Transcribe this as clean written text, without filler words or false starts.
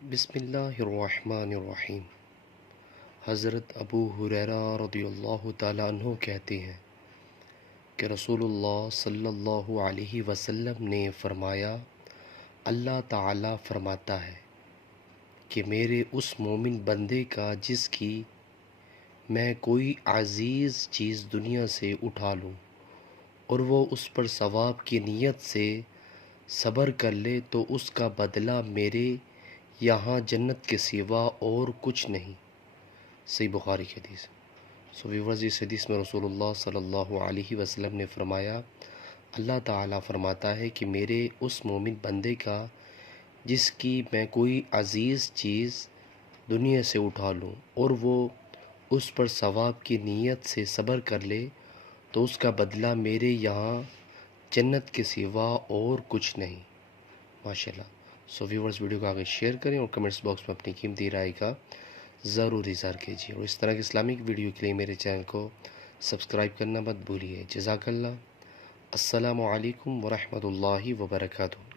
بسم اللہ الرحمن الرحیم۔ حضرت ابو ہریرہ رضی اللہ تعالیٰ عنہ کہتے ہیں کہ رسول اللہ صلی اللہ علیہ وسلم نے فرمایا، اللہ تعالیٰ فرماتا ہے کہ میرے اس مومن بندے کا جس کی میں کوئی عزیز چیز دنیا سے اٹھا لوں اور وہ اس پر ثواب کی نیت سے صبر کر لے تو اس کا بدلہ میرے یہاں جنت کے سوا اور کچھ نہیں۔ صحیح بخاری کی حدیث۔ ویورز، اس حدیث میں رسول اللہ صلی اللہ علیہ وسلم نے فرمایا، اللہ تعالیٰ فرماتا ہے کہ میرے اس مومن بندے کا جس کی میں کوئی عزیز چیز دنیا سے اٹھا لوں اور وہ اس پر ثواب کی نیت سے صبر کر لے تو اس کا بدلہ میرے یہاں جنت کے سوا اور کچھ نہیں۔ ماشاءاللہ۔ ویورز، ویڈیو کو آگے شیئر کریں اور کمنٹس باکس میں اپنی قیمتی رائے کا ضرور اظہار کیجیے، اور اس طرح کی اسلامک ویڈیو کے لیے میرے چینل کو سبسکرائب کرنا مت بھولیے۔ جزاک اللہ۔ السلام علیکم ورحمۃ اللہ وبرکاتہ۔